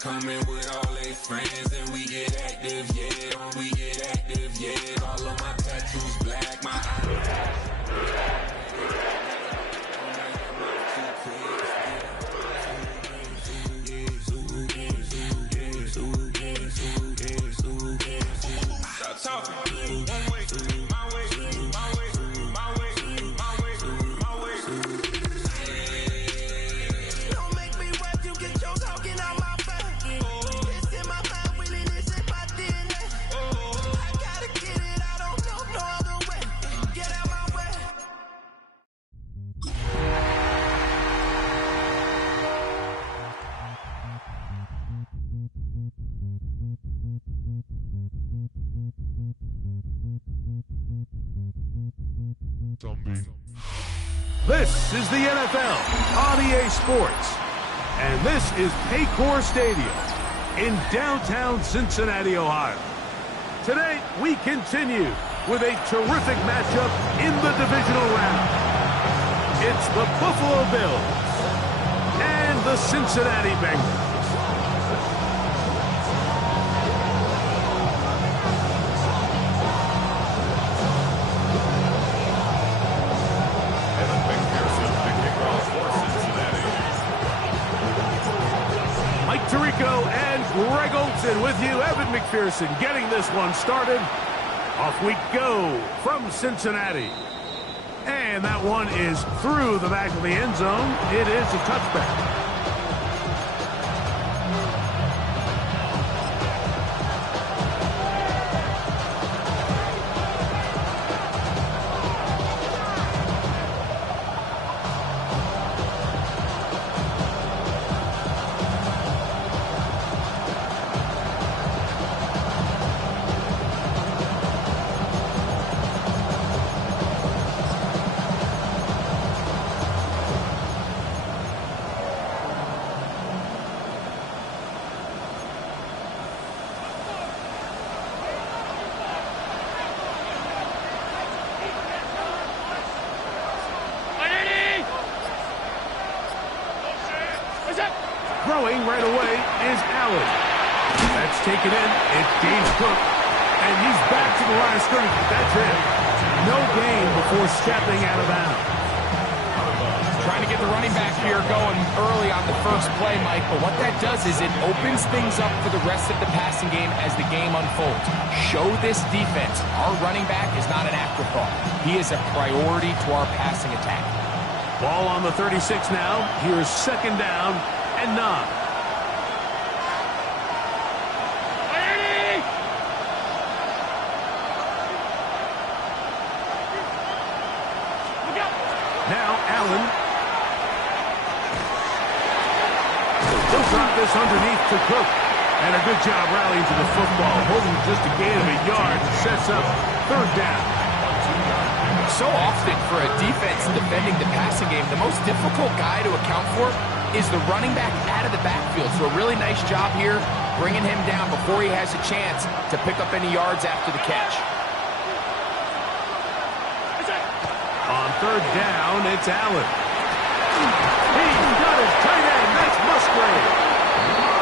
coming with all their friends, and we get active, yeah. We get active, yeah. All of my tattoos black, my eyes. Stop talking. One way, my way, my way, my way, my way, my way. Don't make me rap, you get your talking out my face. It's in my mind, really, this in my DNA. I gotta get it, I don't know no other way. Get out my way. This is the NFL on EA Sports, and this is Paycor Stadium in downtown Cincinnati, Ohio. Today, we continue with a terrific matchup in the divisional round. It's the Buffalo Bills and the Cincinnati Bengals. Mike Tirico and Greg Olsen with you. Evan McPherson getting this one started. Off we go from Cincinnati. And that one is through the back of the end zone. It is a touchback. Throwing right away is Allen. That's taken in. It's James Cook. And he's back to the line of scrimmage. That's it. No gain before stepping out of bounds. Trying to get the running back here going early on the first play, Mike. But what that does is it opens things up for the rest of the passing game as the game unfolds. Show this defense. Our running back is not an afterthought. He is a priority to our passing attack. Ball on the 36 now. Here's second down and 9. Now Allen. He'll drop this underneath to Cook. And a good job rallying to the football. Holding just a gain of a yard. Sets up third down. So often for a defense defending the passing game, the most difficult guy to account for is the running back out of the backfield. So a really nice job here bringing him down before he has a chance to pick up any yards after the catch. On third down, it's Allen. He's got his tight end. That's Musgrave.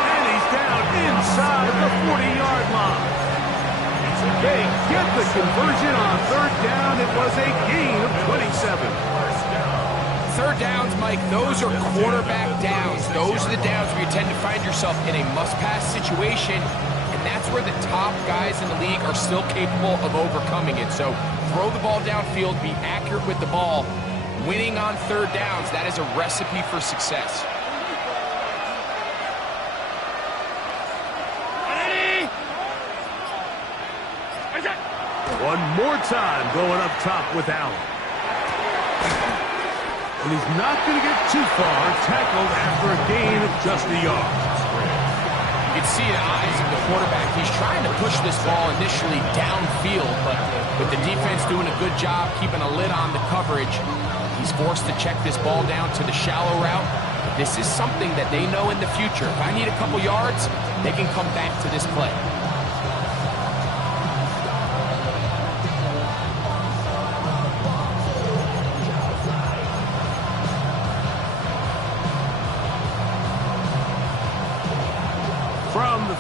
And he's down inside the 40-yard line. They get the conversion on third down. It was a gain of 27. Third downs, Mike, those are quarterback downs. Those are the downs where you tend to find yourself in a must-pass situation, and that's where the top guys in the league are still capable of overcoming it. So throw the ball downfield, be accurate with the ball. Winning on third downs, that is a recipe for success. One more time going up top with Allen. And he's not going to get too far, tackled after a gain of just a yard. You can see in the eyes of the quarterback, he's trying to push this ball initially downfield, but with the defense doing a good job keeping a lid on the coverage, he's forced to check this ball down to the shallow route. This is something that they know in the future. If I need a couple yards, they can come back to this play.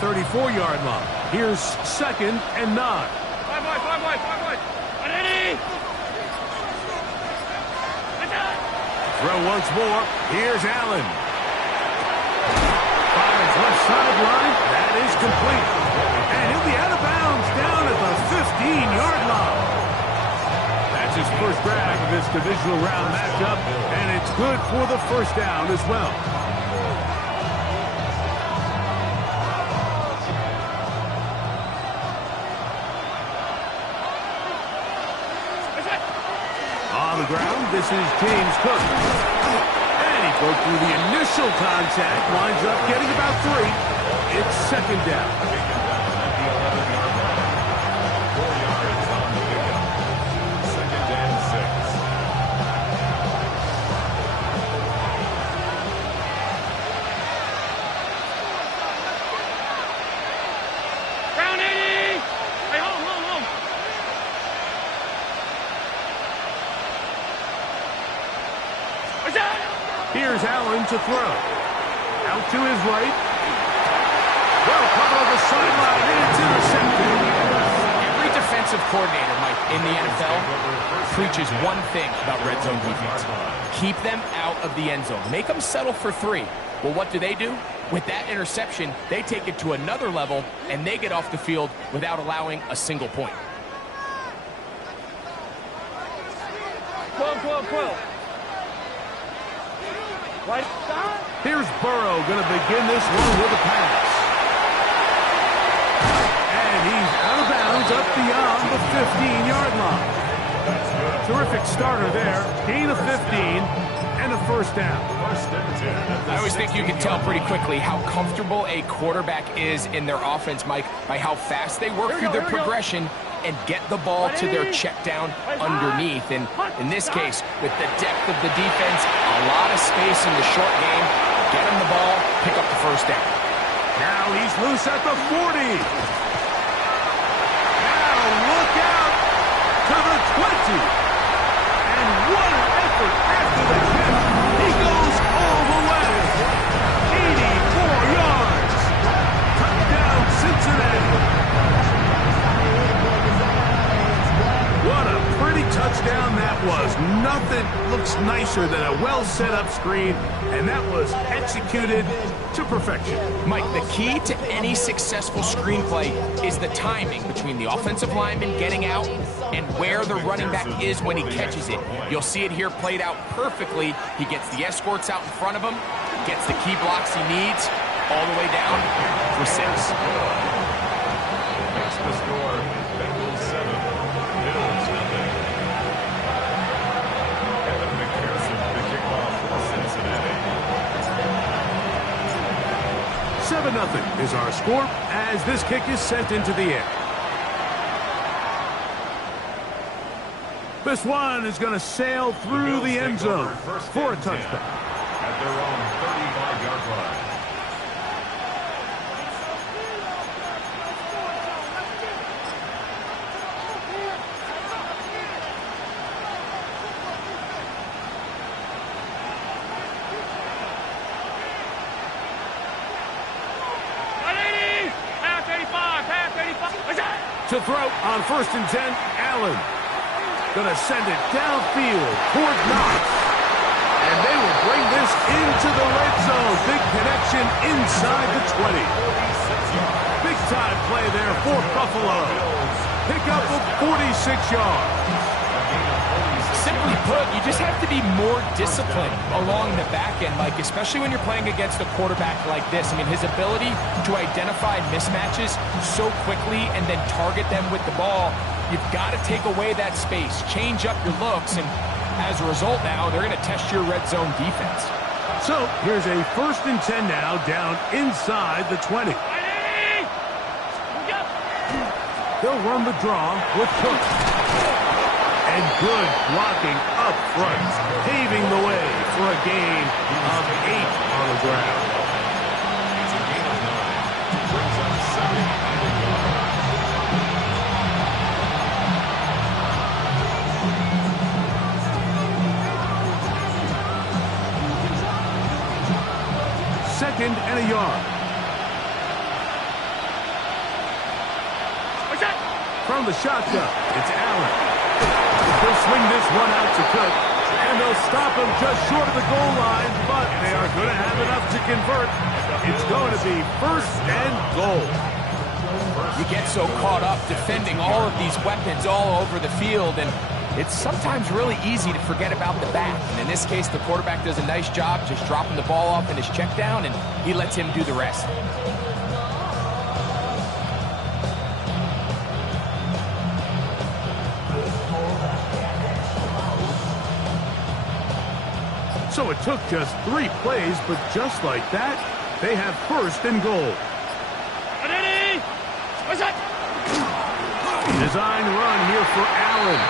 the 34-yard line. Here's 2nd and 9. Throw once more. Here's Allen. Fires left sideline. That is complete. And he'll be out of bounds down at the 15-yard line. That's his first grab of this divisional round matchup, and it's good for the first down as well. On the ground, this is James Cook. And he broke through the initial contact, winds up getting about 3. It's 2nd down. 4 yards on the pickup. 2nd and 6. Brown 80! Hey, home. Here's Allen to throw. Out to his right. Well, caught on the sideline, and it's intercepted. Every defensive coordinator, Mike, in the NFL preaches one thing about red zone defense. Keep them out of the end zone. Make them settle for 3. Well, what do? With that interception, they take it to another level, and they get off the field without allowing a single point. 12. Right side. Here's Burrow going to begin this one with a pass. And he's out of bounds up beyond the 15-yard line. Terrific starter there. Gain of 15 and a first down. I always think you can tell pretty quickly how comfortable a quarterback is in their offense, Mike, by how fast they work through their progression and get the ball to their check down underneath. And in this case, with the depth of the defense, a lot of space in the short game, get him the ball, pick up the first down. Now he's loose at the 40. Now look out to the 20. And what an effort after the catch. He goes all the way. 84 yards. Touchdown, Cincinnati. What a pretty touchdown that was. Nothing looks nicer than a well-set-up screen, and that was executed to perfection. Mike, the key to any successful screenplay is the timing between the offensive lineman getting out and where the running back is when he catches it. You'll see it here played out perfectly. He gets the escorts out in front of him, gets the key blocks he needs, all the way down for 6. Makes the score Bengals 7, Bills 0. Kevin McPherson, the kickoff for Cincinnati. 7-0 is our score as this kick is sent into the air. This one is going to sail through the end zone for a touchback. At their own 35-yard line. To throw on 1st and 10, Allen. Going to send it downfield toward Knox. And they will bring this into the red zone. Big connection inside the 20. Big time play there for Buffalo. Pick up of 46 yards. Simply put, you just have to be more disciplined along the back end, Mike, especially when you're playing against a quarterback like this. I mean, his ability to identify mismatches so quickly and then target them with the ball, you've got to take away that space, change up your looks, and as a result now, they're going to test your red zone defense. So here's a 1st and 10 now down inside the 20. They'll run the draw with Cook. And good blocking up front, paving the way for a gain of 8 on the ground. It's a gain of 9. Brings up 2nd and a yard. Second and a yard. From the shotgun, it's Allen. He'll swing this one out to Cook, and they'll stop him just short of the goal line, but they are going to have enough to convert. It's going to be first and goal. You get so caught up defending all of these weapons all over the field, and it's sometimes really easy to forget about the back. And in this case, the quarterback does a nice job just dropping the ball off in his check down, and he lets him do the rest. So it took just 3 plays, but just like that, they have first and goal. Design run here for Allen.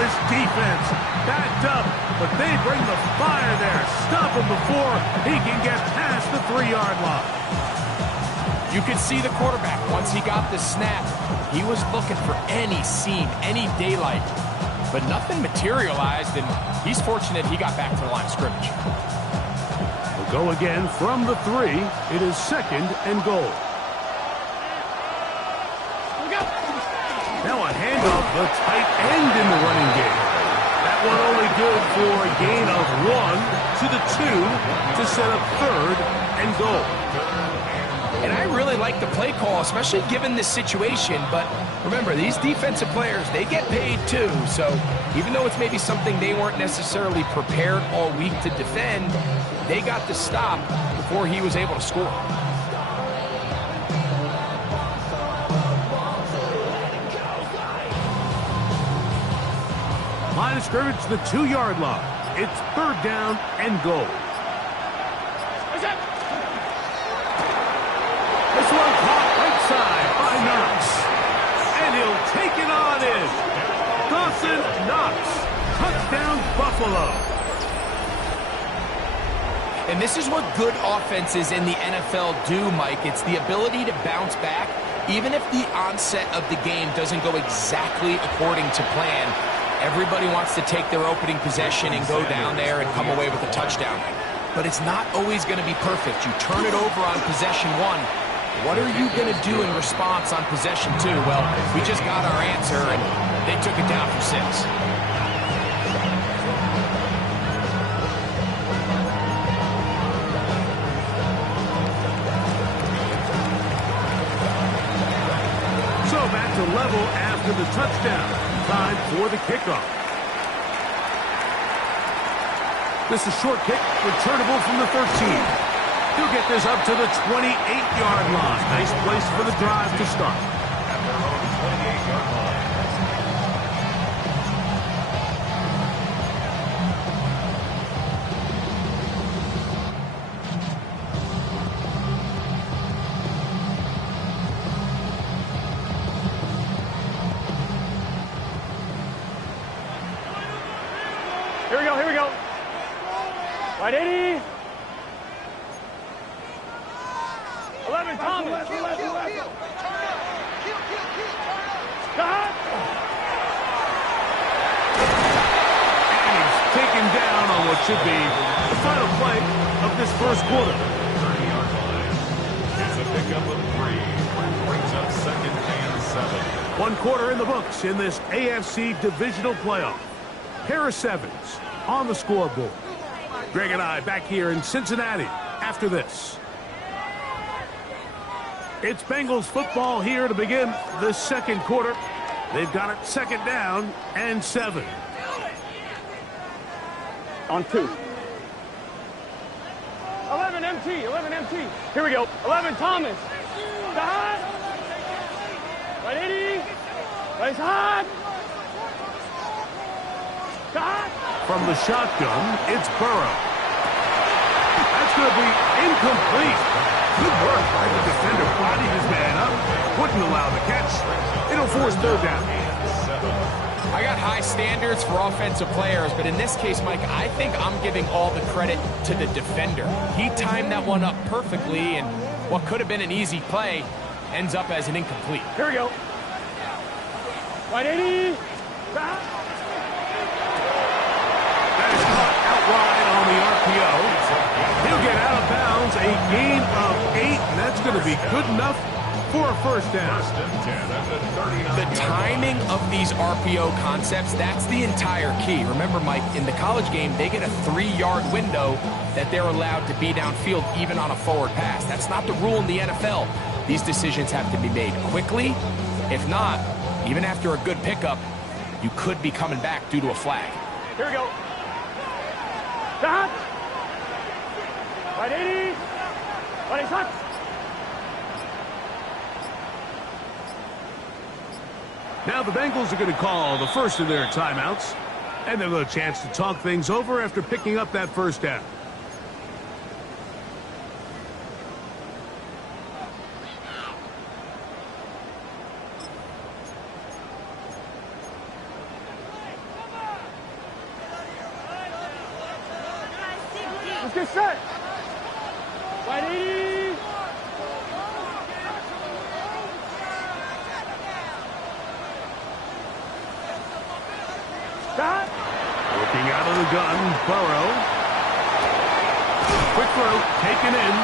This defense backed up, but they bring the fire there. Stop him before he can get past the 3-yard line. You could see the quarterback, once he got the snap, he was looking for any seam, any daylight. But nothing materialized, and he's fortunate he got back to the line of scrimmage. We'll go again from the 3. It is second and goal. Now a handoff, the tight end in the running game. That one only good for a gain of 1 to the 2 to set up third and goal. And I really like the play call, especially given this situation. But remember, these defensive players, they get paid too. So even though it's maybe something they weren't necessarily prepared all week to defend, they got the stop before he was able to score. Line of scrimmage, the 2-yard line. It's third down and goal. This one caught right side by Knox. And he'll take it on in. Dawson Knox. Touchdown, Buffalo. And this is what good offenses in the NFL do, Mike. It's the ability to bounce back, even if the onset of the game doesn't go exactly according to plan. Everybody wants to take their opening possession and go down there and come away with a touchdown. But it's not always going to be perfect. You turn it over on possession 1. What are you going to do in response on possession 2? Well, we just got our answer, and they took it down for 6. So back to level after the touchdown. Time for the kickoff. This is short kick, returnable from the 13. He'll get this up to the 28-yard line. Nice place for the drive to start. At their own 28-yard line. Here we go. Right, 80. 11, Thomas. And he's taken down on what should be the final play of this first quarter. 30-yard line. It's a pickup of 3. Brings up second and 7. 1 quarter in the books in this AFC divisional playoff. Harris Evans on the scoreboard. Greg and I back here in Cincinnati after this. It's Bengals football here to begin the second quarter. They've got it second down and 7. On 2. 11 MT. Here we go. 11 Thomas. Hot. Right, 80. Right side. From the shotgun, it's Burrow. That's going to be incomplete. Good work by the defender. Bodied his man up. Wouldn't allow the catch. It'll force third down. I got high standards for offensive players, but in this case, Mike, I think I'm giving all the credit to the defender. He timed that one up perfectly, and what could have been an easy play ends up as an incomplete. Here we go. Right, 80. Wide on the RPO. He'll get out of bounds, a gain of 8, and that's going to be good enough for a first down. First and 10 at the 39. The timing of these RPO concepts, that's the entire key. Remember, Mike, in the college game, they get a 3-yard window that they're allowed to be downfield even on a forward pass. That's not the rule in the NFL. These decisions have to be made quickly. If not, even after a good pickup, you could be coming back due to a flag. Here we go. Stop. Right 80. Right hot. Now the Bengals are going to call the first of their timeouts, and they'll have a chance to talk things over after picking up that first down. Let's get set. Right 80. Stop. Looking out of the gun, Burrow. Quick throw, taken in.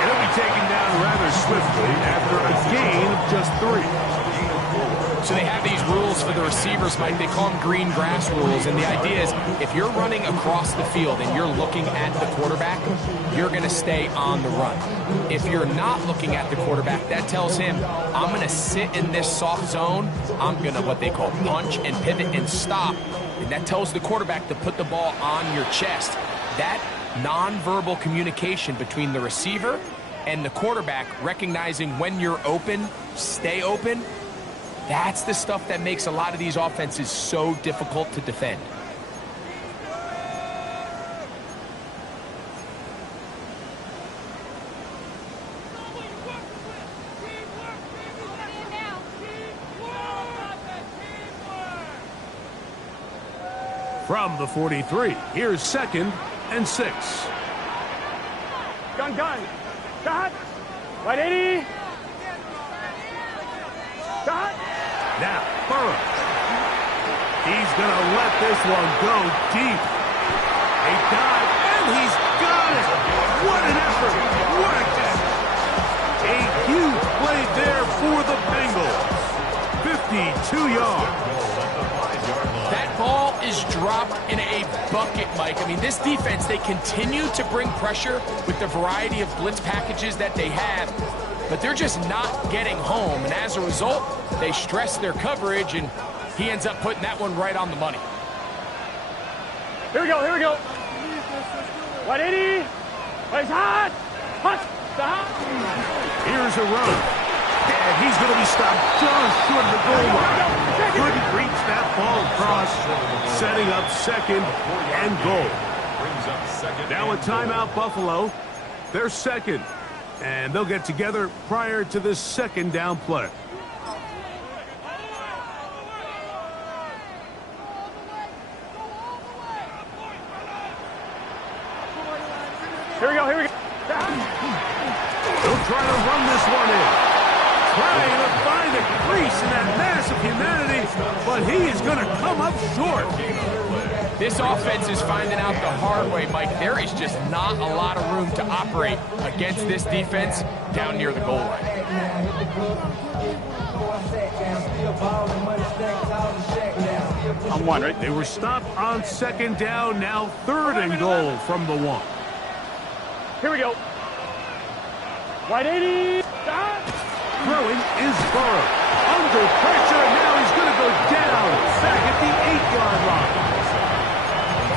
It'll be taken down rather swiftly after a gain of just 3. So they have these rules for the receivers, Mike. They call them green grass rules. And the idea is if you're running across the field and you're looking at the quarterback, you're going to stay on the run. If you're not looking at the quarterback, that tells him, I'm going to sit in this soft zone. I'm going to what they call punch and pivot and stop. And that tells the quarterback to put the ball on your chest. That nonverbal communication between the receiver and the quarterback, recognizing when you're open, stay open, that's the stuff that makes a lot of these offenses so difficult to defend. From the 43, here's 2nd and 6. Gun. Stop. Right 80. Stop. Now, Burrow. He's going to let this one go deep. A dive, and he's got it. What an effort. What a catch. A huge play there for the Bengals. 52 yards. That ball is dropped in a bucket, Mike. I mean, this defense, they continue to bring pressure with the variety of blitz packages that they have, but they're just not getting home. And as a result, they stress their coverage, and he ends up putting that one right on the money. Here we go. Right 80. Right hot. Stop. Here's a run. And he's going to be stopped just short of the goal line. Couldn't reach that ball across, setting up 2nd and goal. Now a timeout, Buffalo. They're 2nd, and they'll get together prior to this 2nd down play. Here we go. They'll try to run this one in. Trying to find a crease in that mass of humanity, but he is going to come up short. This offense is finding out the hard way, Mike. There is just not a lot of room to operate against this defense down near the goal line. I'm 1, right? They were stopped on 2nd down, now 3rd and goal from the 1. Here we go. Right 80. Stop. Throwing is Burrow. Under pressure, now he's going to go down. Back at the 8-yard line.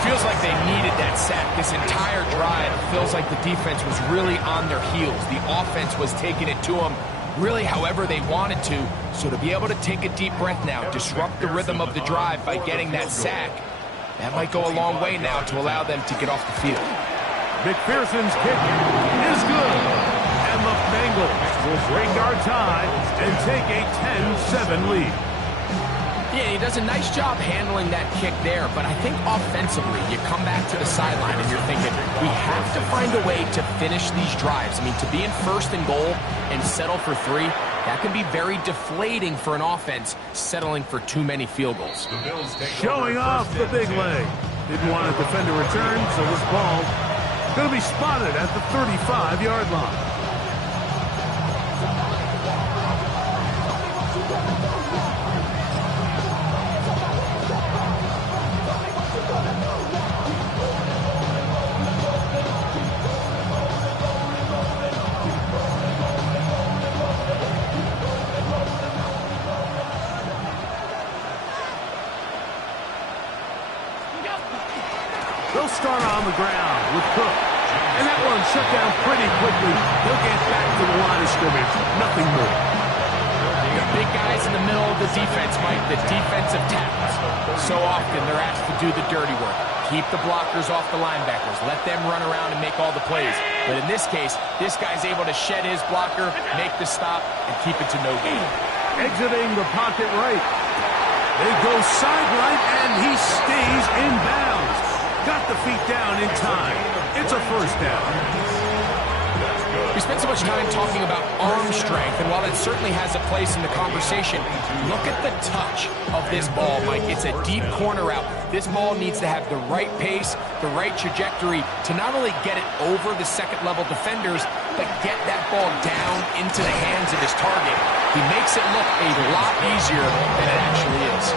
Feels like they needed that sack. This entire drive feels like the defense was really on their heels. The offense was taking it to them really however they wanted to. So to be able to take a deep breath now, disrupt the rhythm of the drive by getting that sack, that might go a long way now to allow them to get off the field. McPherson's kick is good. And the Bengals will break our tie and take a 10-7 lead. Yeah, he does a nice job handling that kick there, but I think offensively, you come back to the sideline and you're thinking, we have to find a way to finish these drives. I mean, to be in 1st and goal and settle for 3, that can be very deflating for an offense settling for too many field goals. Showing off the big leg. Didn't want to defend a return, so this ball going to be spotted at the 35-yard line. They'll start on the ground with Cook. And that one shut down pretty quickly. They'll get back to the line of scrimmage. Nothing more. The big guys in the middle of the defense, Mike, the defensive tackles. So often they're asked to do the dirty work. Keep the blockers off the linebackers. Let them run around and make all the plays. But in this case, this guy's able to shed his blocker, make the stop, and keep it to no gain. Exiting the pocket right. They go sideline, and he stays in bounds. Got the feet down in time. It's a first down. We spent so much time talking about arm strength, and while that certainly has a place in the conversation, look at the touch of this ball, Mike. It's a deep corner route. This ball needs to have the right pace, the right trajectory to not only get it over the second-level defenders, but get that ball down into the hands of his target. He makes it look a lot easier than it actually is.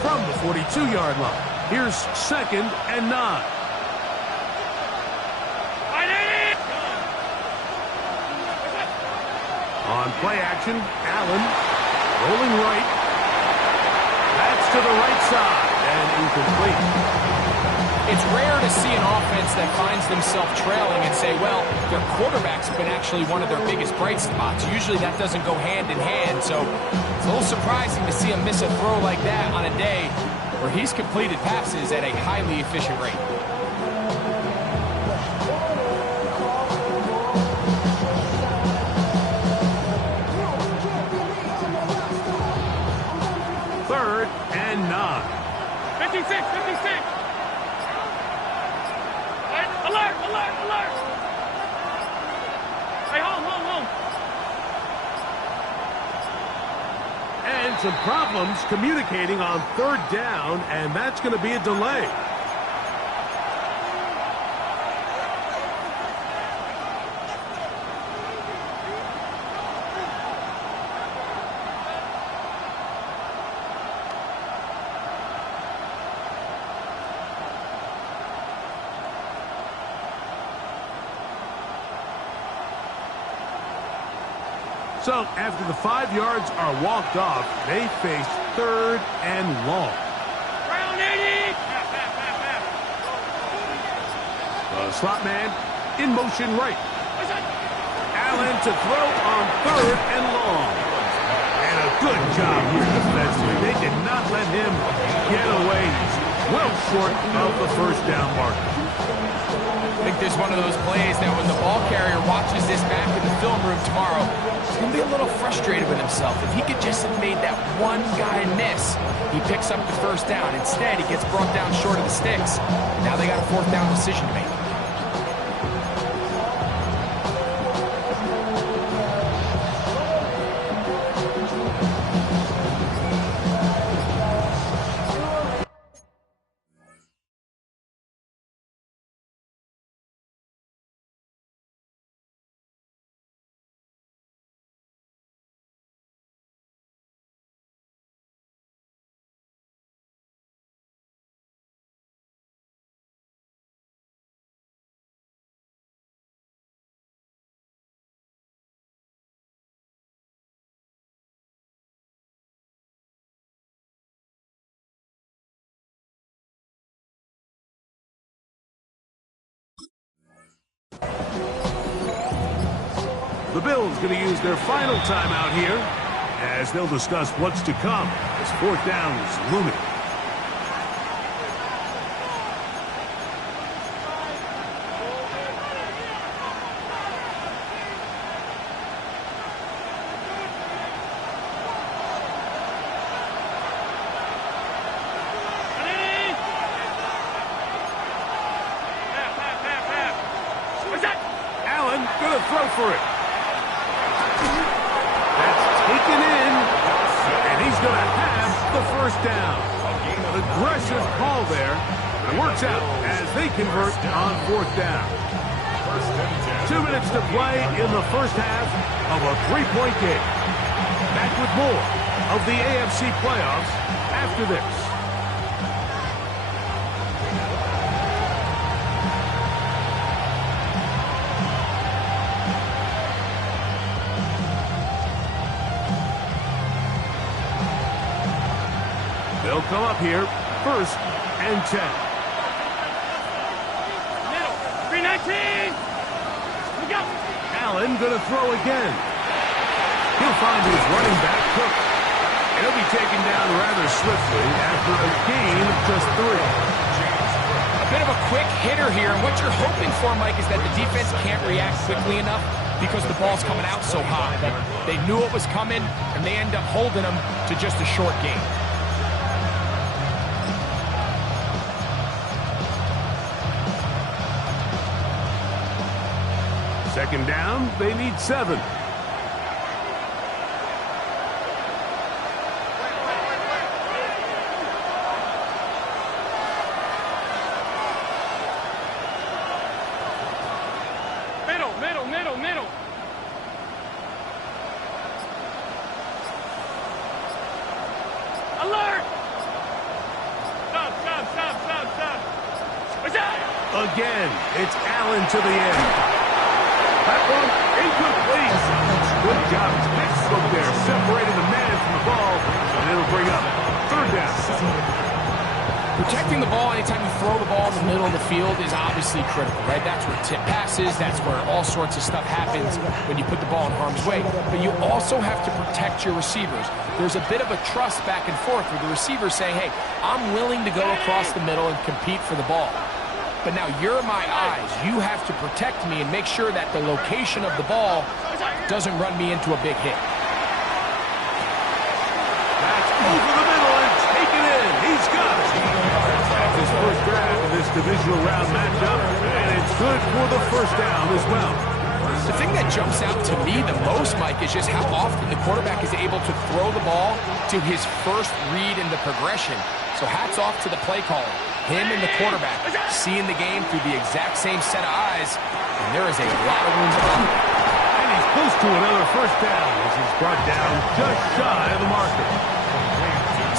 From the 42-yard line, here's 2nd and 9. On play action, Allen rolling right. That's to the right side and incomplete. It's rare to see an offense that finds themselves trailing and say, well, their quarterback's been actually one of their biggest bright spots. Usually that doesn't go hand in hand, so it's a little surprising to see him miss a throw like that on a day where he's completed passes at a highly efficient rate. Third and 9. 56. Alert! Hey, home. And some problems communicating on 3rd down, and that's going to be a delay. So, after the 5 yards are walked off, they face 3rd and long. Round 80! The slot man in motion right. Allen to throw on 3rd and long. And a good job here defensively. They did not let him get away. Well short of the first down marker. I think there's one of those plays that when the ball carrier watches this back in the film room tomorrow, he's going to be a little frustrated with himself. If he could just have made that one guy miss, he picks up the first down. Instead, he gets brought down short of the sticks. Now they got a 4th down decision to make. The Bills going to use their final timeout here as they'll discuss what's to come as 4th down is looming. Allen going to throw for it. That's taken in, and he's going to have the first down. Aggressive call there. It works out as they convert on 4th down. 2 minutes to play in the first half of a 3-point game. Back with more of the AFC playoffs after this. come up here. 1st and 10. Middle. 319. We go. Allen gonna throw again. He'll find his running back, Cook. And he'll be taken down rather swiftly after a gain of just 3. A bit of a quick hitter here, and what you're hoping for, Mike, is that the defense can't react quickly enough because the ball's coming out so high. But they knew it was coming, and they end up holding them to just a short gain. Second down, they need 7. Middle. Alert! Stop. What's that? Again, it's Allen to the end. That one incomplete. Good job. Textbook there. Separated the man from the ball, and it'll bring up 3rd down. Protecting the ball anytime you throw the ball in the middle of the field is obviously critical, right? That's where tip passes, that's where all sorts of stuff happens when you put the ball in harm's way. But you also have to protect your receivers. There's a bit of a trust back and forth with the receiver saying, hey, I'm willing to go across the middle and compete for the ball. But now you're my eyes. You have to protect me and make sure that the location of the ball doesn't run me into a big hit. That's over the middle and taken in. He's got it. That's his first grab in this divisional round matchup, and it's good for the 1st down as well. The thing that jumps out to me the most, Mike, is just how often the quarterback is able to throw the ball to his first read in the progression. So hats off to the play caller. Him and the quarterback seeing the game through the exact same set of eyes, and there is a lot of room to run. And he's close to another 1st down as he's brought down just shy of the marker.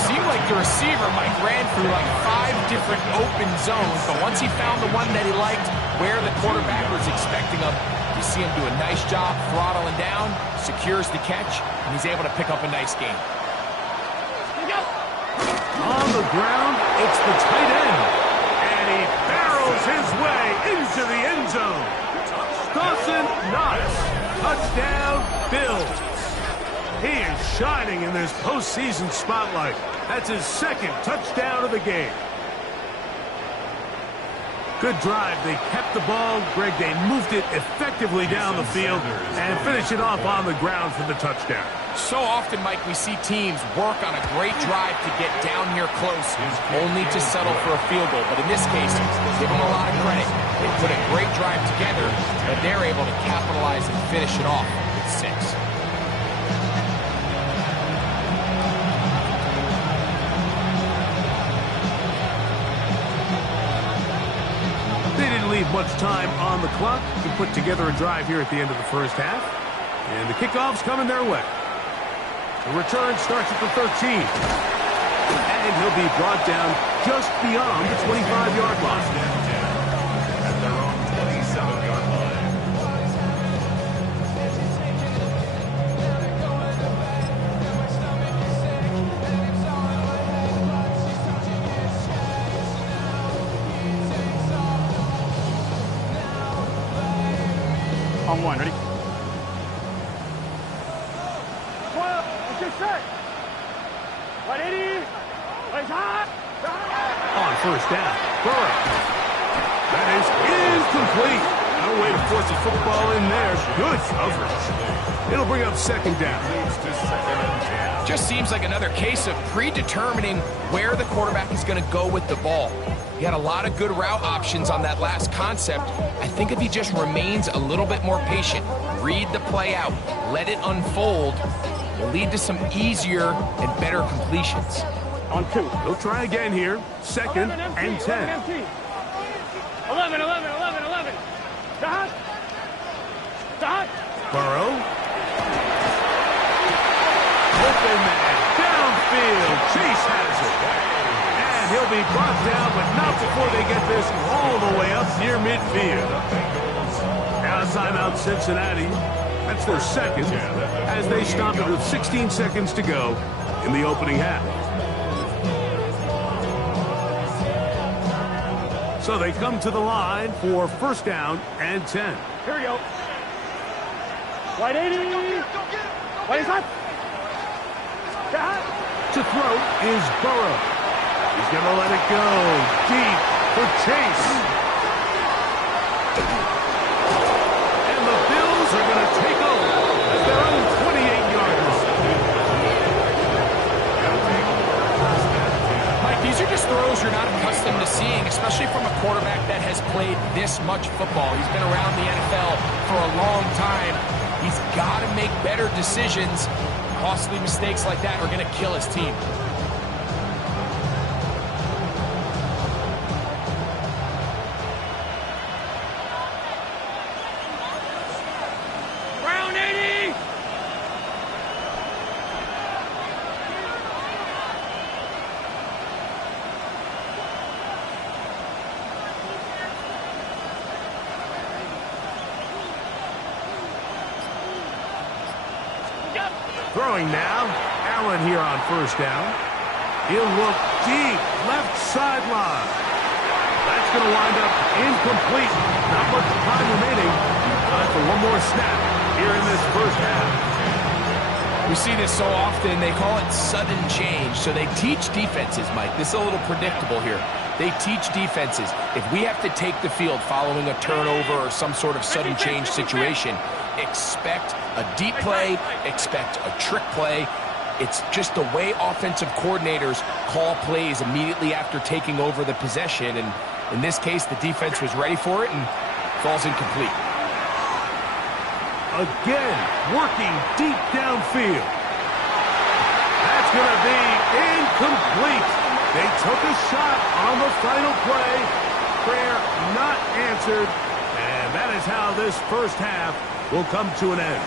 Seemed like the receiver, Mike, ran through like 5 different open zones, but once he found the one that he liked, where the quarterback was expecting him, you see him do a nice job throttling down, secures the catch, and he's able to pick up a nice gain. On the ground, it's the tight end, and he barrels his way into the end zone. Dawson Knox, touchdown, Bills. He is shining in this postseason spotlight. That's his 2nd touchdown of the game. Good drive. They kept the ball. Greg, they moved it effectively down the field and finished it off on the ground for the touchdown. So often, Mike, we see teams work on a great drive to get down here close, only to settle for a field goal. But in this case, give them a lot of credit. They put a great drive together, and they're able to capitalize and finish it off with 6. They didn't leave much time on the clock to put together a drive here at the end of the 1st half. And the kickoff's coming their way. The return starts at the 13. And he'll be brought down just beyond the 25-yard line. At their own 27-yard line. On 1, ready? 12, it's your set. 180, plays hot. On 1st down, Burrow. That is incomplete. No way to force a football in there. Good coverage. It'll bring up 2nd down. Just seems like another case of predetermining where the quarterback is going to go with the ball. He had a lot of good route options on that last concept. I think if he just remains a little bit more patient, read the play out, let it unfold, will lead to some easier and better completions. On 2. They'll try again here. 2nd and 10. 11. Dot. Burrow. Open man. Downfield. Chase has it. And he'll be brought down, but not before they get this all the way up near midfield. Now timeout Cincinnati. That's their 2nd as they stop it with 16 seconds to go in the opening half. So they come to the line for first down and 10. Here we go. Right 80. Right hot. To throw is Burrow. He's going to let it go deep for Chase. And the Bills are going to take over at their own 28-yard line. Mike, these are just throws you're not accustomed to seeing, especially from a quarterback that has played this much football. He's been around the NFL for a long time. He's got to make better decisions. Costly mistakes like that are going to kill his team. Round 80. Throwing now. Allen here on first down. He'll look deep. Left sideline. That's going to wind up incomplete. Not much time remaining. Time for one more snap here in this first half. We see this so often. They call it sudden change. So they teach defenses, Mike. This is a little predictable here. They teach defenses. If we have to take the field following a turnover or some sort of sudden change situation, expect a deep play, expect a trick play. It's just the way offensive coordinators call plays immediately after taking over the possession. And in this case, the defense was ready for it and falls incomplete. Again, working deep downfield. That's going to be incomplete. They took a shot on the final play. Prayer not answered. And that is how this first half will come to an end.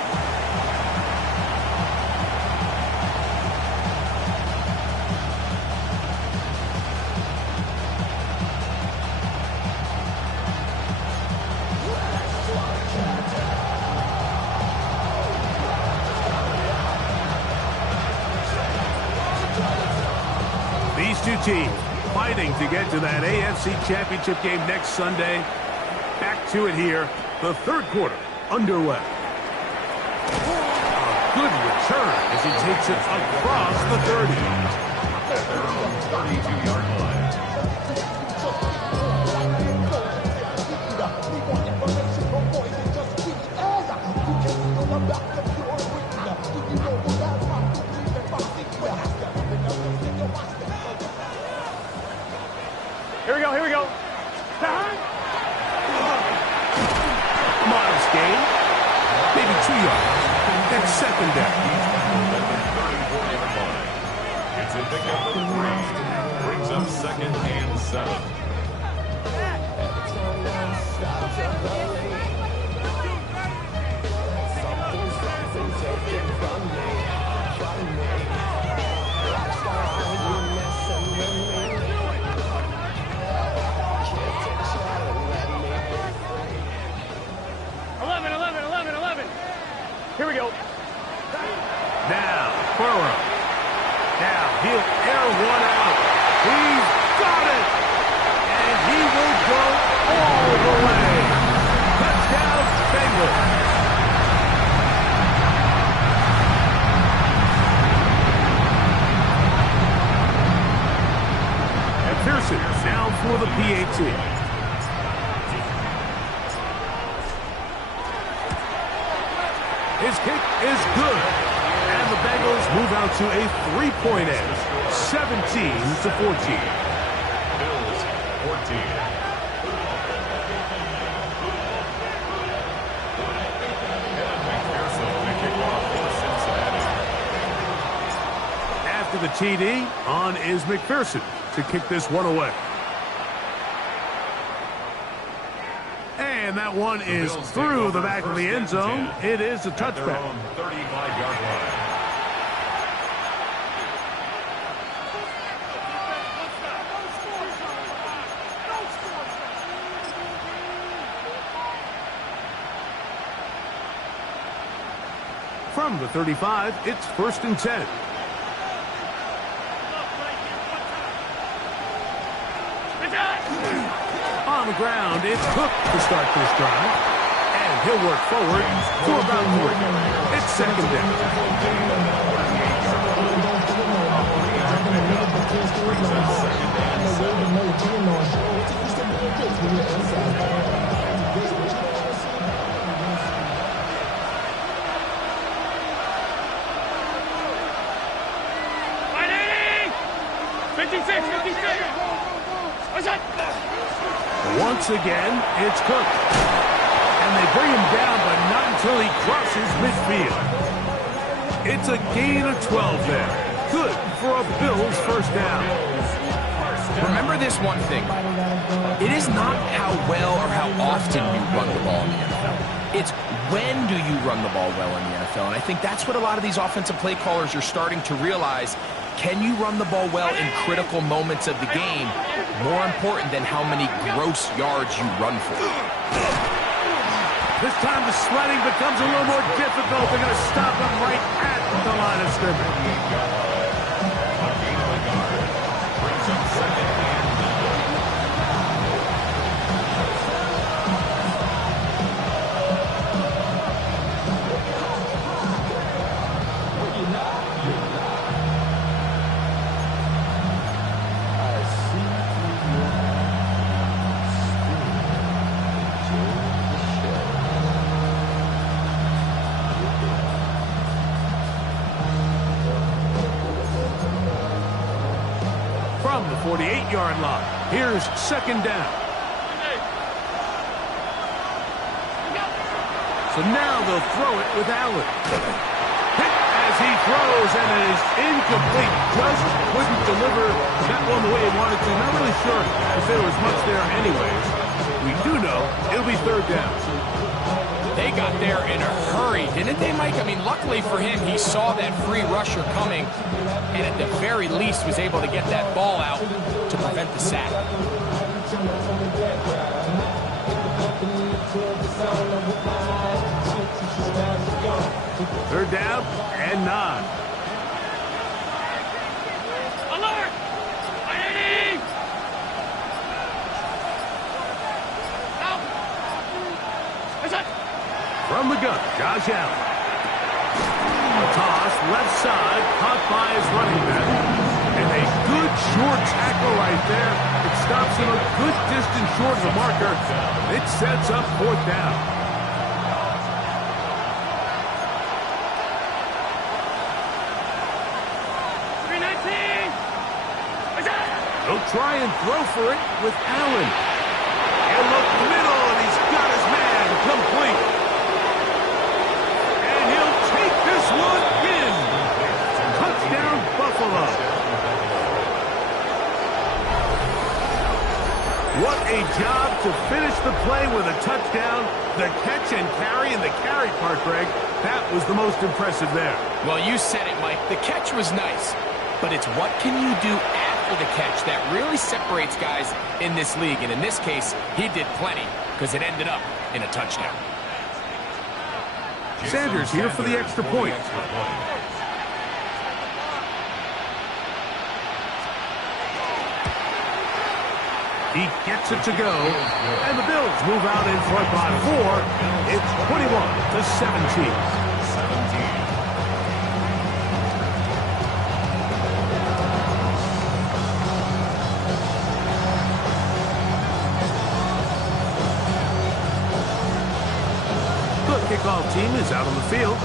These two teams fighting to get to that AFC Championship game next Sunday. Back to it here. The third quarter underway. A good return as he takes it across the 30. At their own 32-yard line. Here we go. Here we go. Modest gain. Maybe 2 yards. That's second down. At the 34-yard line. It's a pickup of 3. Brings up second and 7. Here we go. Now, Burrow. Now, he'll air one out. He's got it! And he will go all the way. Touchdown, Bengals. And Pearson now for the PAT. His kick is good. And the Bengals move out to a 3-point edge, 17-14. Bills 14. And McPherson to kick off for Cincinnati. After the TD, on is McPherson to kick this one away. And that one is through the back of the end zone. It is a touchback. 35-yard line. From the 35, it's 1st and 10. On the ground. It's Cook to start this drive. And he'll work forward to about 40. It's second down. Once again, it's Cook. And they bring him down, but not until he crosses midfield. It's a gain of 12 there. Good for a Bills first down. Remember this one thing. It is not how well or how often you run the ball in the NFL. It's when do you run the ball well in the NFL. And I think that's what a lot of these offensive play callers are starting to realize. Can you run the ball well in critical moments of the game? More important than how many gross yards you run for. This time the sledding becomes a little more difficult. They're going to stop him right at the line of scrimmage. From the 48-yard line, here's second down. So now they'll throw it with Allen. Hit as he throws, and it is incomplete. Just couldn't deliver that one the way he wanted to. Not really sure if there was much there anyways. We do know it'll be third down. They got there in a hurry, didn't they, Mike? I mean, luckily for him, he saw that free rusher coming, and at the very least was able to get that ball out to prevent the sack. Third down and 9. Alert! Ready! Out! From the gun, Josh Allen. A toss, left side, caught by his running back. And a good short tackle right there. It stops him a good distance short of the marker. It sets up fourth down. They'll try and throw for it with Allen. And look middle, and he's got his man complete. And he'll take this one in. Touchdown, Buffalo. What a job to finish the play with a touchdown. The catch and carry, and the carry part, Greg, that was the most impressive there. Well, you said it, Mike. The catch was nice, but it's what can you do after the catch that really separates guys in this league. And in this case, he did plenty because it ended up in a touchdown. Sanders here for the extra point. He gets it to go, and the Bills move out in front by 4. It's 21-17. The kickoff team is out on the field,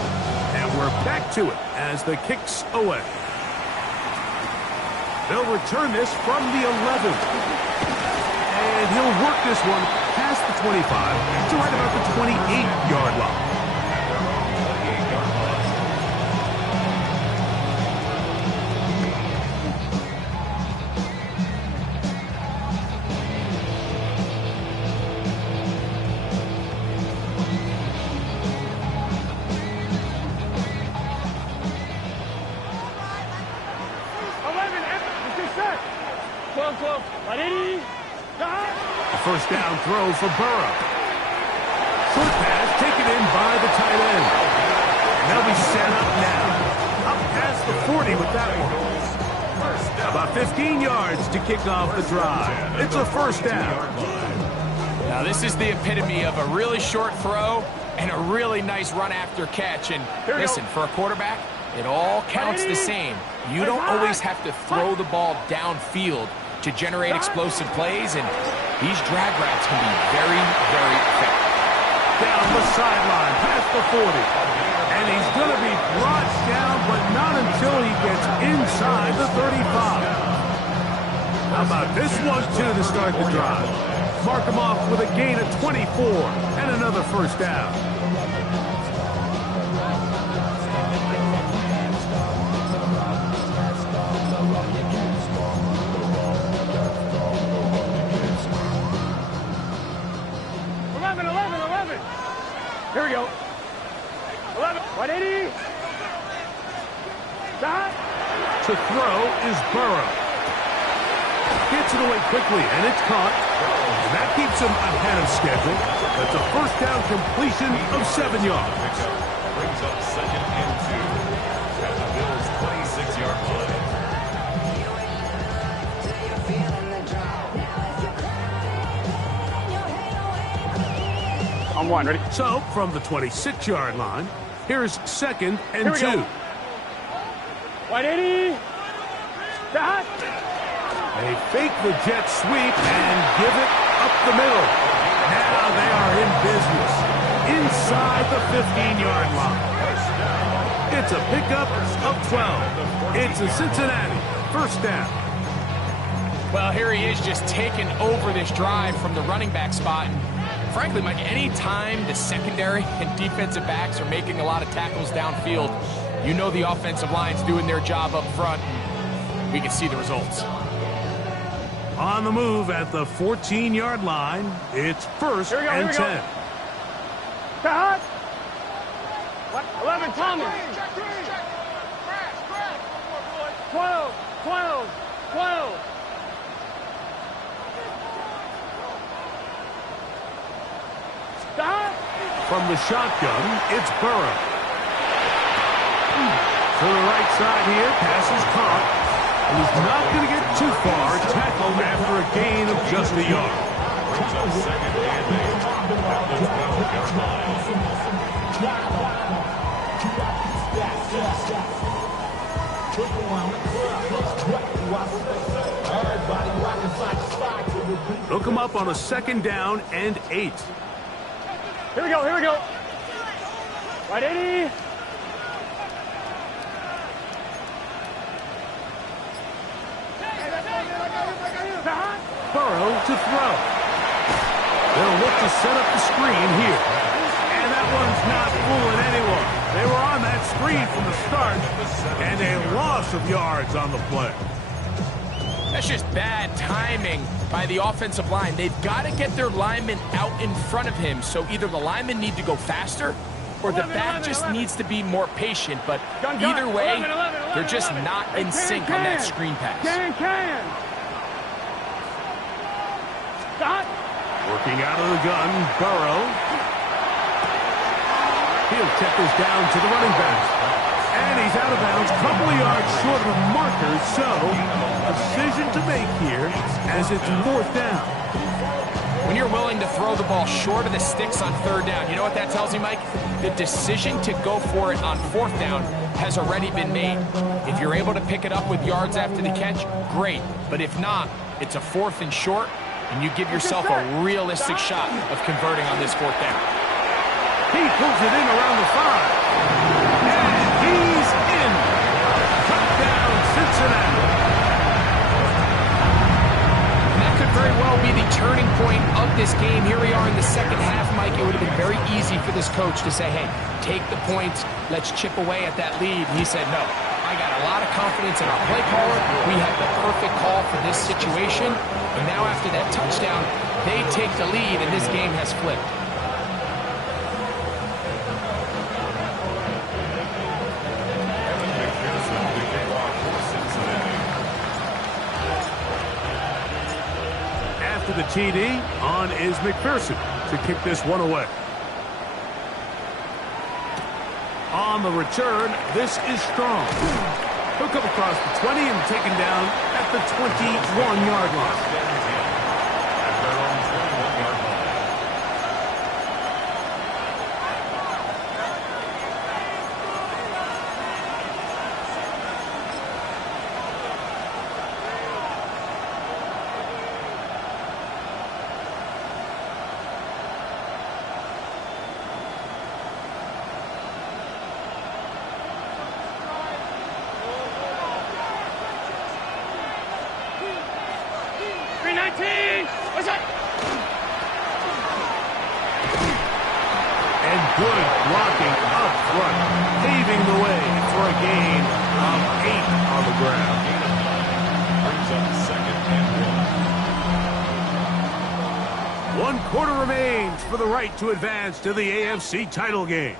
and we're back to it as the kick's away. They'll return this from the 11. And he'll work this one past the 25 to right about the 28-yard line. First down throw for Burrow. Short pass taken in by the tight end. And they'll be set up now. Up past the 40 with that one. About 15 yards to kick off the drive. It's a first down. Now, this is the epitome of a really short throw and a really nice run after catch. And listen, for a quarterback, it all counts the same. You don't always have to throw the ball downfield to generate explosive plays, and these drag routes can be very, very effective. Down the sideline, past the 40. And he's going to be brought down, but not until he gets inside the 35. How about this 1-2 to start the drive? Mark him off with a gain of 24 and another first down. Here we go. 11. 180. Stop. To throw is Burrow. Gets it away quickly, and it's caught. And that keeps him ahead of schedule. That's a first down completion of 7 yards. Brings up 2nd and 2 at the Bills' 26-yard line. On 1, ready? So, from the 26-yard line, here's 2nd and 2. 180. Stop. They fake the jet sweep and give it up the middle. Now they are in business inside the 15-yard line. It's a pickup of 12. It's a Cincinnati first down. Well, here he is just taking over this drive from the running back spot. And frankly, Mike, any time the secondary and defensive backs are making a lot of tackles downfield, you know the offensive line's doing their job up front. And we can see the results. On the move at the 14-yard line, it's 1st and 10. Stop. 11, Thomas. 12, 12, 12. Stop. From the shotgun, it's Burrow. To the right side here, pass is caught. And he's not going to get too far, tackled after a gain of just a yard. Brings up 2nd and 8 at the 12-yard line. Look him up on a 2nd down and 8. Here we go, here we go. 180. Burrow to throw. They'll look to set up the screen here. And that one's not fooling anyone. They were on that screen from the start, and a loss of yards on the play. That's just bad timing by the offensive line. They've got to get their linemen out in front of him, so either the linemen need to go faster or the back just needs to be more patient. But either way, they're just not in sync on that screen pass. Stop. Working out of the gun, Burrow. He'll check this down to the running back. And he's out of bounds, couple of yards short of the marker, so a decision to make here as it's 4th down. When you're willing to throw the ball short of the sticks on 3rd down, you know what that tells you, Mike? The decision to go for it on 4th down has already been made. If you're able to pick it up with yards after the catch, great. But if not, it's a 4th and short, and you give yourself a realistic shot of converting on this 4th down. He pulls it in around the 5. And he's in. Touchdown, Cincinnati. And that could very well be the turning point of this game. Here we are in the second half, Mike. It would have been very easy for this coach to say, hey, take the points, let's chip away at that lead. And he said, no, I got a lot of confidence in our play caller. We have the perfect call for this situation. And now after that touchdown, they take the lead, and this game has flipped. After the TD, on is McPherson to kick this one away. On the return, this is Strong. He'll come across the 20 and taken down at the 21-yard line. quarter remains for the right to advance to the AFC title game.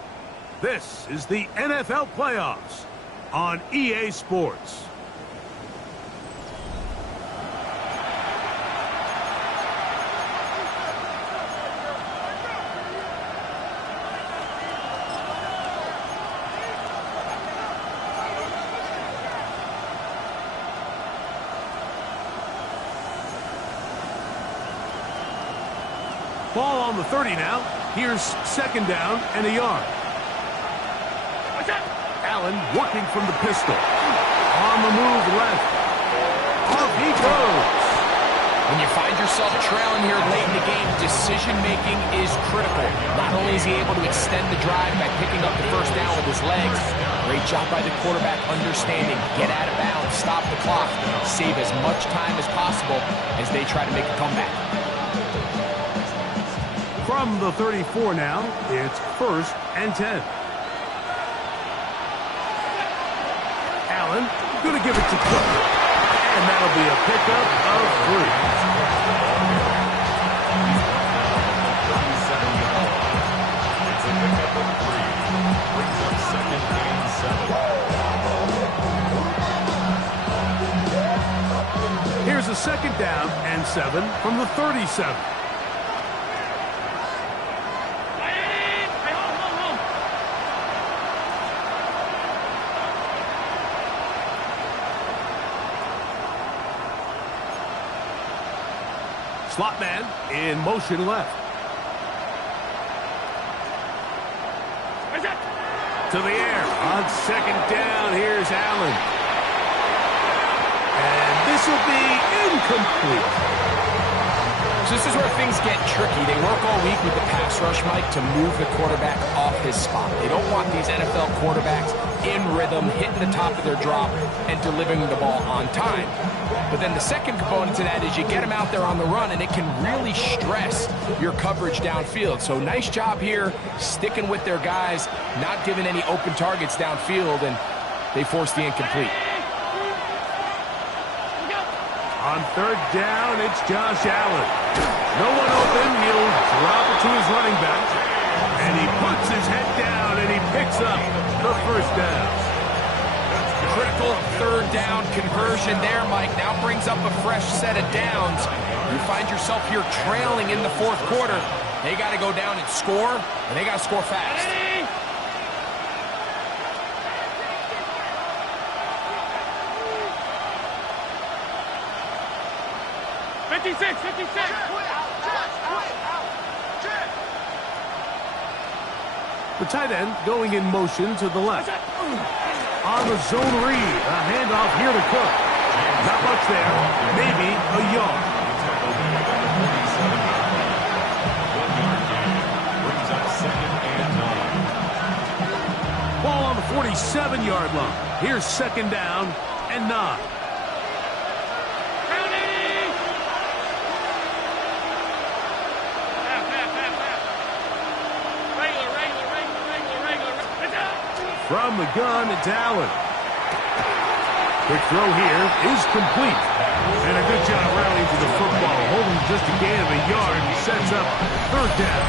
This is the NFL playoffs on EA Sports. Ball on the 30 now. Here's second down and a yard. Allen working from the pistol. On the move left. Off he goes. When you find yourself trailing here late in the game, decision-making is critical. Not only is he able to extend the drive by picking up the first down with his legs, great job by the quarterback understanding, get out of bounds, stop the clock, save as much time as possible as they try to make a comeback. From the 34 now, it's 1st and 10. Allen going to give it to Cook. And that'll be a pickup of 3. It's a pickup of 3. Brings up second and 7. Here's a second down and 7 from the 37. Slot man in motion left. To the air. On second down, here's Allen. And this will be incomplete. So this is where things get tricky. They work all week with the pass rush, Mike, to move the quarterback off his spot. They don't want these NFL quarterbacks in rhythm, hitting the top of their drop, and delivering the ball on time. But then the second component to that is you get them out there on the run, and it can really stress your coverage downfield. So nice job here, sticking with their guys, not giving any open targets downfield, and they force the incomplete. On third down, it's Josh Allen. No one open. He'll drop it to his running back. And he puts his head down, and he picks up the first down. Critical third down conversion there, Mike. Now brings up a fresh set of downs. You find yourself here trailing in the fourth quarter. They got to go down and score, and they got to score fast. 56. The tight end going in motion to the left. On the zone read, a handoff here to Cook. Not much there, maybe a yard. Brings up second and 9. Ball on the 47-yard line. Here's second down and 9. From the gun, it's Allen. Quick throw here is complete. And a good job rallying to the football. Holding just a gain of a yard. Sets up third down.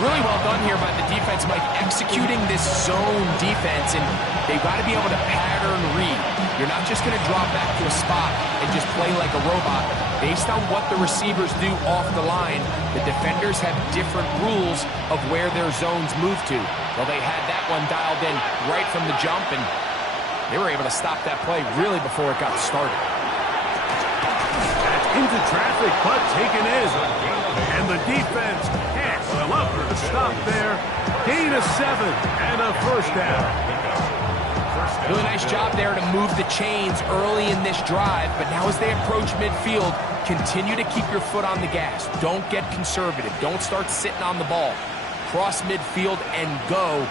Really well done here by the defense, Mike, executing this zone defense, and they've got to be able to pattern read. You're not just going to drop back to a spot and just play like a robot. Based on what the receivers do off the line, the defenders have different rules of where their zones move to. Well, they had that one dialed in right from the jump, and they were able to stop that play really before it got started. That's into traffic, but taken in. And the defense can't come up with a stop there. Gain of 7 and a first down. Really nice job there to move the chains early in this drive, but now as they approach midfield, continue to keep your foot on the gas. Don't get conservative. Don't start sitting on the ball. Cross midfield and go.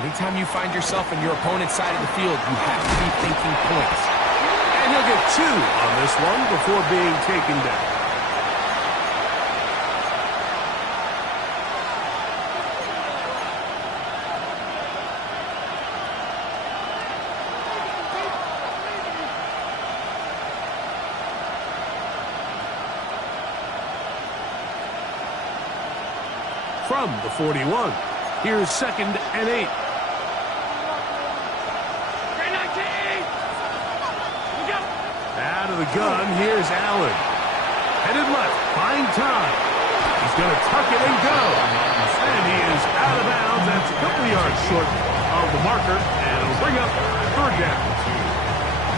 Anytime you find yourself on your opponent's side of the field, you have to be thinking points. And he'll get 2 on this one before being taken down. from the 41. Here's 2nd and 8. Out of the gun, here's Allen. Headed left, fine time. He's going to tuck it and go. And he is out of bounds. That's a couple of yards short of the marker, and it'll bring up 3rd down.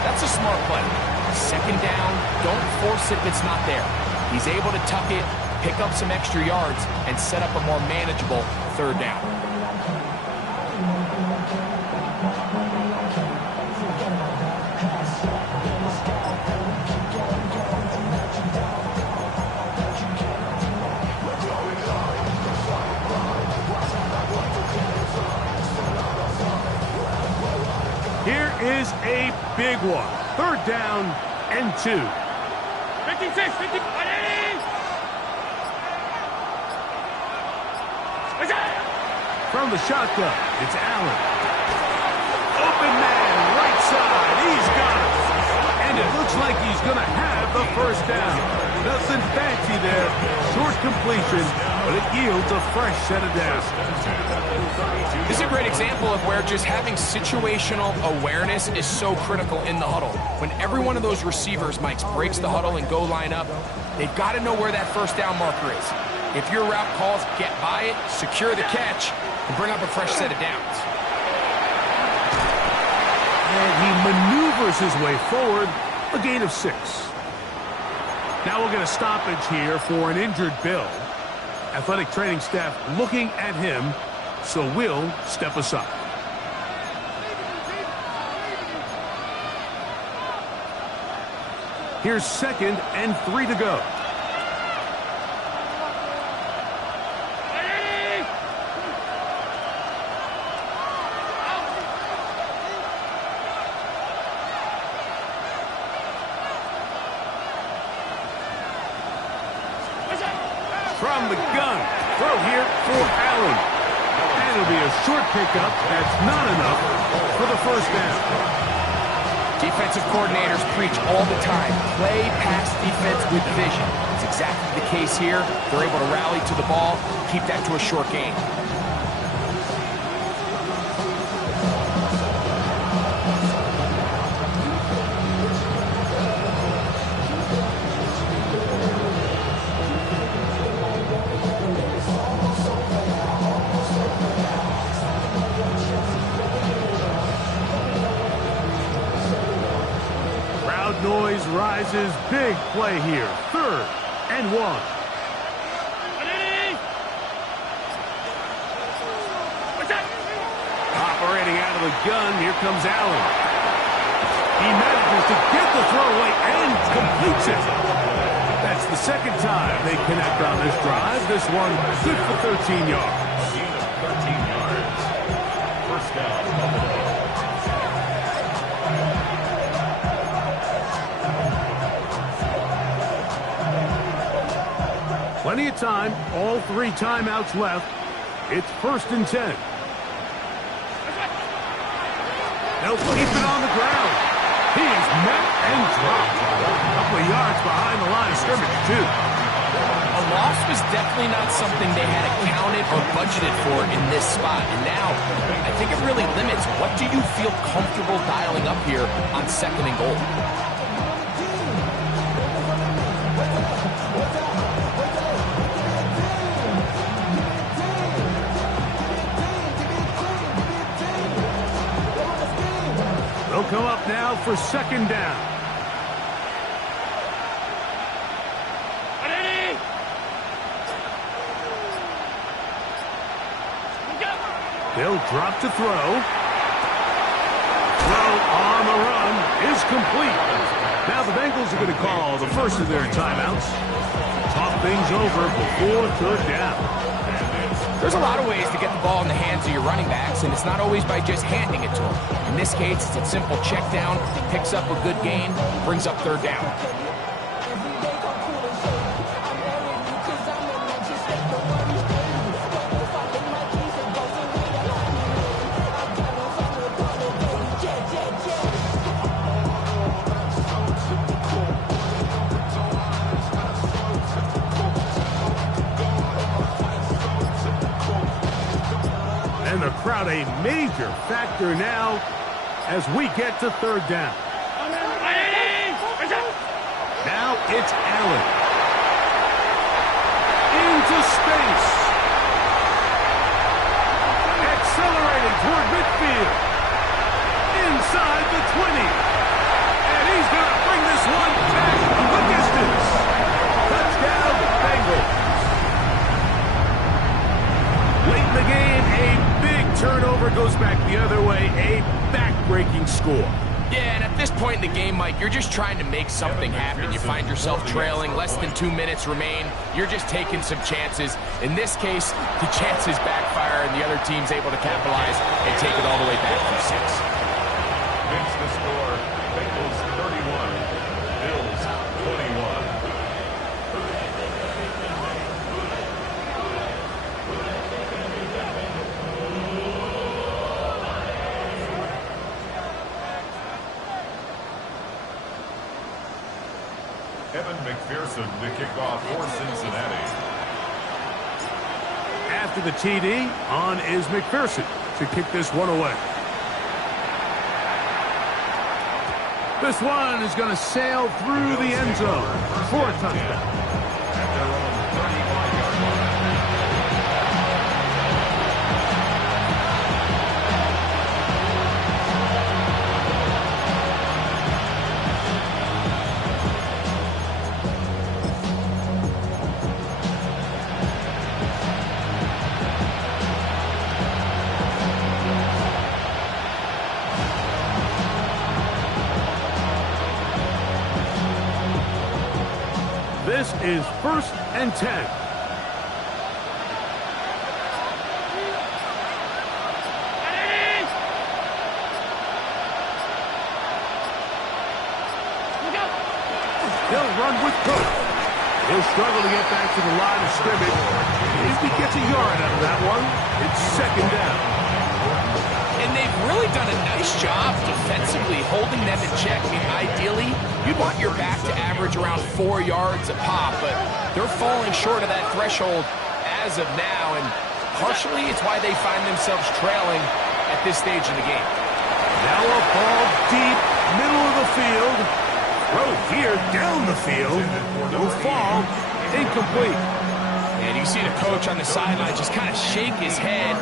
That's a smart play. 2nd down, don't force it if it's not there. He's able to tuck it, pick up some extra yards, and set up a more manageable 3rd down. Here is a big one. 3rd down and 2. 56, 50, 80. From the shotgun, it's Allen. Open man, right side. He's got it. And it looks like he's going to have the 1st down. Nothing fancy there. Short completion, but it yields a fresh set of downs. This is a great example of where just having situational awareness is so critical in the huddle. When every one of those receivers, Mike, breaks the huddle and go line up, they've got to know where that 1st down marker is. If your route calls, get by it, secure the catch, and bring up a fresh set of downs. And he maneuvers his way forward, a gain of 6. Now we'll get a stoppage here for an injured Bill. Athletic training staff looking at him, so we'll step aside. Here's 2nd and 3 to go. From the gun, throw here for Allen. And it'll be a short pickup. That's not enough for the 1st down. Defensive coordinators preach all the time, play pass defense with vision. It's exactly the case here. They're able to rally to the ball, keep that to a short gain. Noise rises, big play here. 3rd and 1. Operating out of the gun, here comes Allen. He manages to get the throw away and completes it. That's the 2nd time they connect on this drive. This one good for 13 yards. 13 yards. 1st down. Plenty of time, all 3 timeouts left. It's 1st and 10. They'll keep it on the ground. He is met and dropped. A couple of yards behind the line of scrimmage, too. A loss was definitely not something they had accounted or budgeted for in this spot. And now, I think it really limits what do you feel comfortable dialing up here on 2nd and goal. They'll come up now for 2nd down. They'll drop to throw. Throw on the run is complete. Now the Bengals are going to call the first of their timeouts. Talk things over before 3rd down. There's a lot of ways to get the ball in the hands of your running backs, and it's not always by just handing it to them. In this case, it's a simple check down, picks up a good gain, brings up 3rd down. major factor now as we get to third down. Now it's Allen. Into space. Accelerating toward midfield. Inside the 20. And he's going to bring this one back the distance. Touchdown, Bengals. Late in the game, a big turnover goes back the other way. A back-breaking score. Yeah, and at this point in the game, Mike, you're just trying to make something happen. You find yourself trailing, less than 2 minutes remain. You're just taking some chances. In this case, the chances backfire, and the other team's able to capitalize and take it all the way back through 6. Makes the score, Bengals 31, Bills 21. Evan McPherson to kick off for Cincinnati. After the TD, on is McPherson to kick this one away. This one is going to sail through the end zone for a touchdown. At their own 35-yard line. This is 1st and 10. He'll run with Cook. He'll struggle to get back to the line of scrimmage. If he gets a yard out of that one, it's 2nd down. And they've really done a nice job defensively holding them in check. I mean, ideally, you'd want your back to average around 4 yards a pop, but they're falling short of that threshold as of now, and partially it's why they find themselves trailing at this stage in the game. Now a ball deep, middle of the field. Throw here, down the field. No fall, incomplete. And you see the coach on the sideline just kind of shake his head.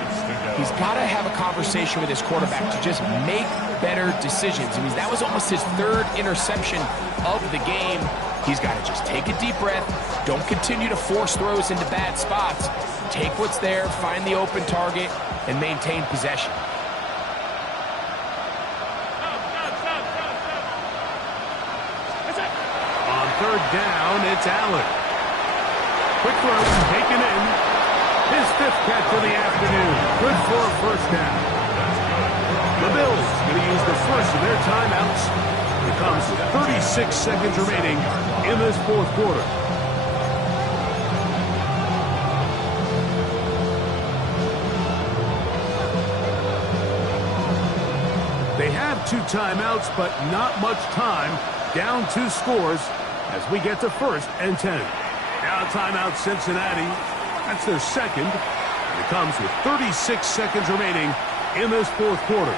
He's got to have a conversation with his quarterback to just make better decisions. I mean, that was almost his 3rd interception of the game. He's got to just take a deep breath. Don't continue to force throws into bad spots. Take what's there, find the open target, and maintain possession. On 3rd down, it's Allen. Quick throw, taken in. His 5th catch of the afternoon. Good for a 1st down. The Bills going to use the first of their timeouts. It comes with 36 seconds remaining in this 4th quarter. They have 2 timeouts, but not much time. Down 2 scores as we get to 1st and 10. Now timeout Cincinnati. That's their 2nd. And it comes with 36 seconds remaining in this 4th quarter.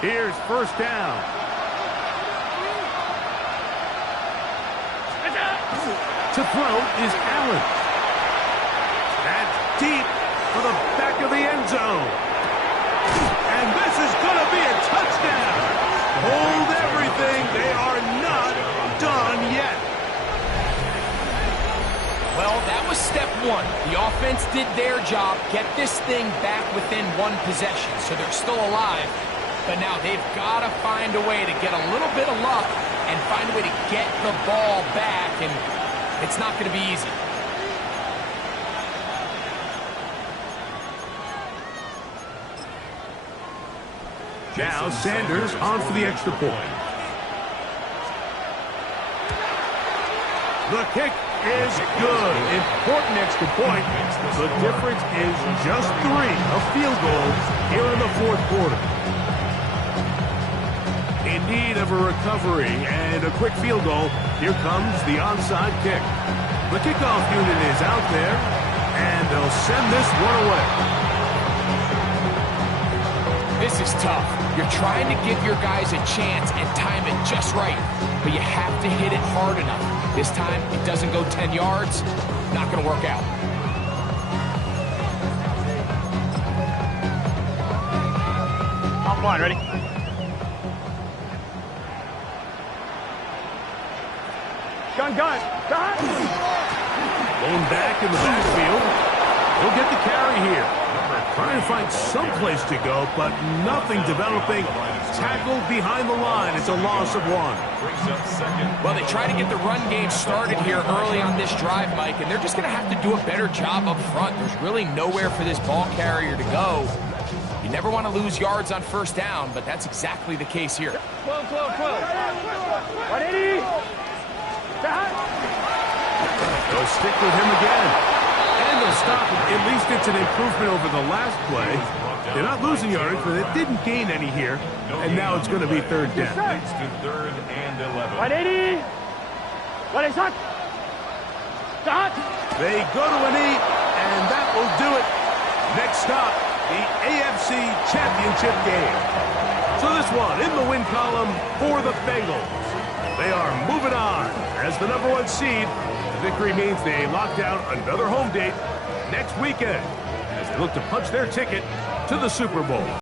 Here's 1st down. To throw is Allen. That's deep for the back of the end zone. And this is going to be a touchdown. Hold everything. They are not done yet. Well, that was step 1. The offense did their job, get this thing back within 1 possession, so they're still alive. But now they've got to find a way to get a little bit of luck and find a way to get the ball back, and it's not going to be easy. Now Sanders on for the extra point. The kick is good. Important extra point. The difference is just 3. A field goal here in the 4th quarter. In in need of a recovery and a quick field goal. Here comes the onside kick. The kickoff unit is out there, and they'll send this one away. This is tough. You're trying to give your guys a chance and time it just right, but you have to hit it hard enough. This time, it doesn't go 10 yards. Not going to work out. Offline, ready? Gun. Going back in the backfield. He'll get the carry here. Trying to find some place to go, but nothing developing. Tackled behind the line. It's a loss of 1. Well, they try to get the run game started here early on this drive, Mike, and they're just going to have to do a better job up front. There's really nowhere for this ball carrier to go. You never want to lose yards on first down, but that's exactly the case here. 12. 180. They'll stick with him again. And they'll stop him. At least it's an improvement over the last play. They're not losing yardage, but they didn't gain any here. And now it's going to be 3rd down. It's to 3rd and 11. 180. What is that? They go to an 8, and that will do it. Next stop, the AFC Championship game. So this one in the win column for the Bengals. They are moving on as the #1 seed. The victory means they lock down another home date next weekend as they look to punch their ticket to the Super Bowl.